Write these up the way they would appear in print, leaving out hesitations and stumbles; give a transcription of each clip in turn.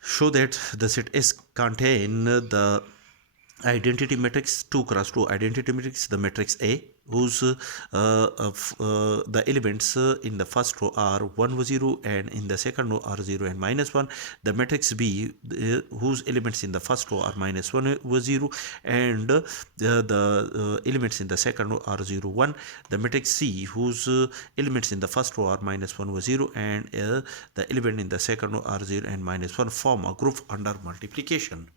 show that the set S contain the identity matrix 2 cross 2 identity matrix, the matrix A, whose the elements in the first row are 1 over 0 and in the second row are 0 and minus 1. The matrix B, whose elements in the first row are minus 1 over 0 and the elements in the second row are 0 1. The matrix C, whose elements in the first row are minus 1 over 0 and the element in the second row are 0 and minus 1, form a group under multiplication.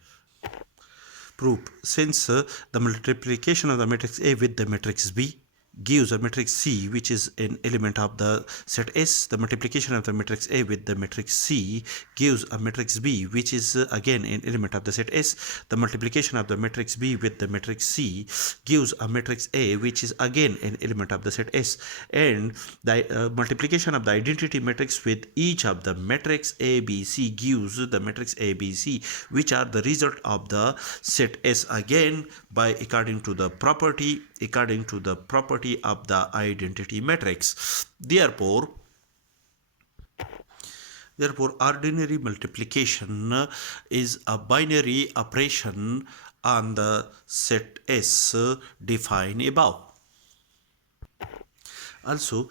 Proof. Since the multiplication of the matrix A with the matrix B gives a matrix C, which is an element of the set S, the multiplication of the matrix A with the matrix C gives a matrix B, which is again an element of the set S. The multiplication of the matrix B with the matrix C gives a matrix A, which is again an element of the set S. And the multiplication of the identity matrix with each of the matrix A, B, C gives the matrix A, B, C, which are the result of the set S again by according to the property of the identity matrix. Therefore, ordinary multiplication is a binary operation on the set S defined above. Also,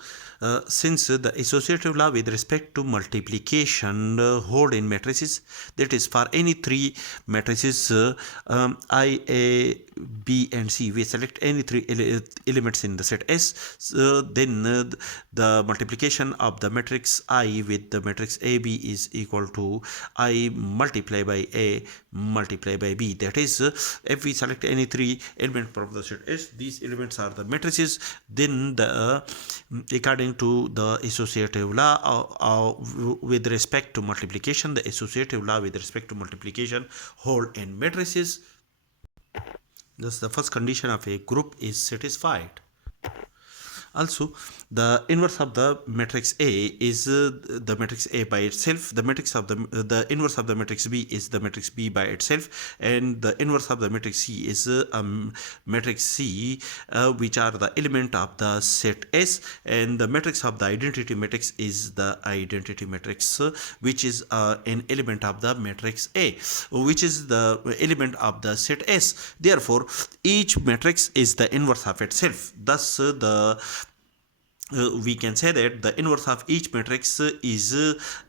since the associative law with respect to multiplication hold in matrices, that is for any three matrices I, A, B and C, we select any three elements in the set S, then the multiplication of the matrix I with the matrix AB is equal to I multiplied by A multiplied by B. That is, if we select any three elements from the set S, these elements are the matrices, then the according to the associative law with respect to multiplication, the associative law with respect to multiplication hold in matrices. Thus, the first condition of a group is satisfied. Also, the inverse of the matrix A is the matrix A by itself. The matrix of the inverse of the matrix B is the matrix B by itself, and the inverse of the matrix C is matrix C, which are the element of the set S, and the matrix of the identity matrix is the identity matrix, which is an element of the matrix A, which is the element of the set S. Therefore, each matrix is the inverse of itself. Thus, we can say that the inverse of each matrix is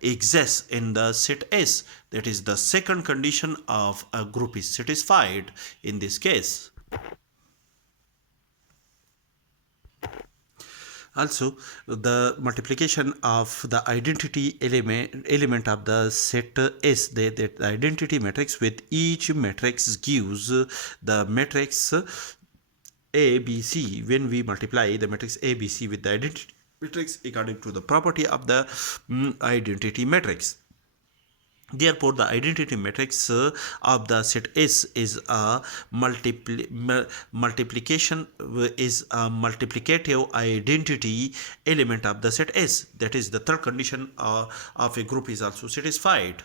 exists in the set S. That is, the second condition of a group is satisfied in this case. Also, the multiplication of the identity element of the set S, that identity matrix with each matrix gives the matrix A, B, C. When we multiply the matrix A, B, C with the identity matrix according to the property of the identity matrix. Therefore, the identity matrix of the set S is a multiplication is a multiplicative identity element of the set S. That is, the third condition of a group is also satisfied.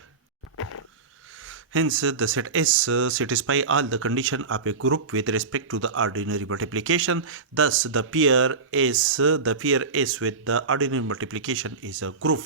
Hence, the set S satisfy all the condition of a group with respect to the ordinary multiplication. Thus, the pair S with the ordinary multiplication is a group.